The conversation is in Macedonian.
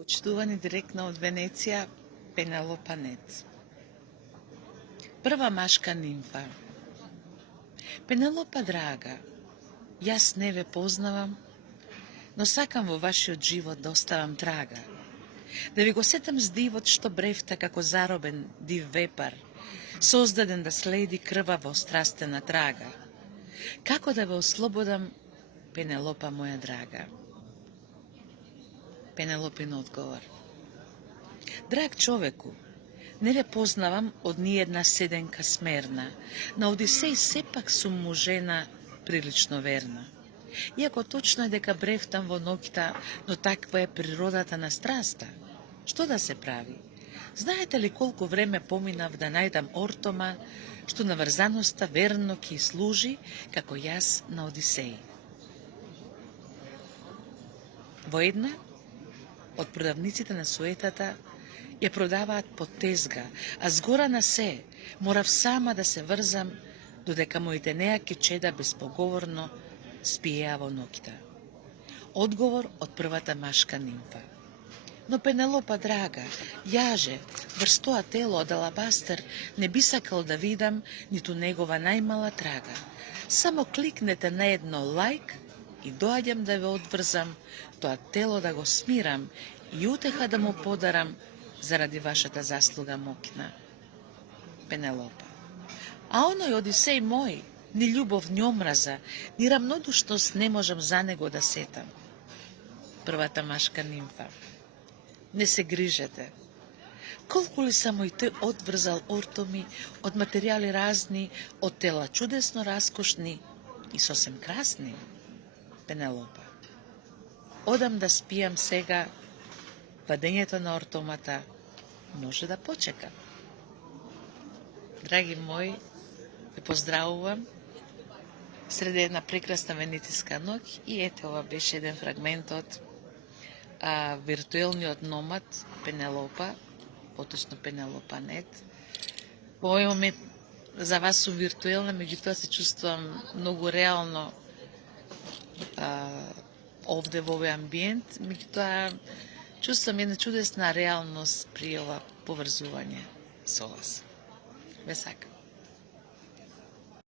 Почитувани директно од Венеција, Пенелопа Нет. Прва машка нимфа. Пенелопа драга, јас не ве познавам, но сакам во вашиот живот да оставам трага. Да ви го сетам с дивот што бревта како заробен див вепар, создаден да следи крваво страстена трага. Како да ве ослободам, Пенелопа моја драга? Пенелопин одговор. Драг човеку, не ве познавам од ниедна седенка смерна, на Одисеј сепак сум му жена прилично верна. Иако точно е дека бревтам во ноќта, но таква е природата на страста. Што да се прави? Знаете ли колку време поминав да најдам ортома, што на врзаноста верно ќе служи, како јас на Одисеј? Во една од продавниците на суетата ја продаваат по тезга, а згора на се морав сама да се врзам, додека моите неаки чеда безпоговорно спиеа во ноќта. Одговор од првата машка нимфа. Но Пенелопа драга, јаже, врз тоа тело од алабастер не би сакал да видам ниту негова најмала трага. Само кликнете на едно лајк и доаѓам да ве одврзам, тоа тело да го смирам и утеха да му подарам заради вашата заслуга моќна. Пенелопа. А оној Одисеј мој, ни љубов, ни омраза, ни рамнодушност не можам за него да сетам. Првата машка нимфа. Не се грижете. Колку ли само и тој одврзал ортоми од материјали разни, од тела чудесно раскошни и сосем красни. Пенелопа. Одам да спијам сега, вадењето на ортомата може да почека. Драги мои, ве поздравувам среде една прекрасна венецијска ноќ и ете ова беше еден фрагмент од виртуелниот номад Пенелопа, поточно Пенелопа Нет. Во овој момент за вас сум виртуелна, меѓутоа се чувствувам многу реално овде во овој амбиент, меѓутоа чувствувам една чудесна реалност при ова поврзување со вас. Ве сакам.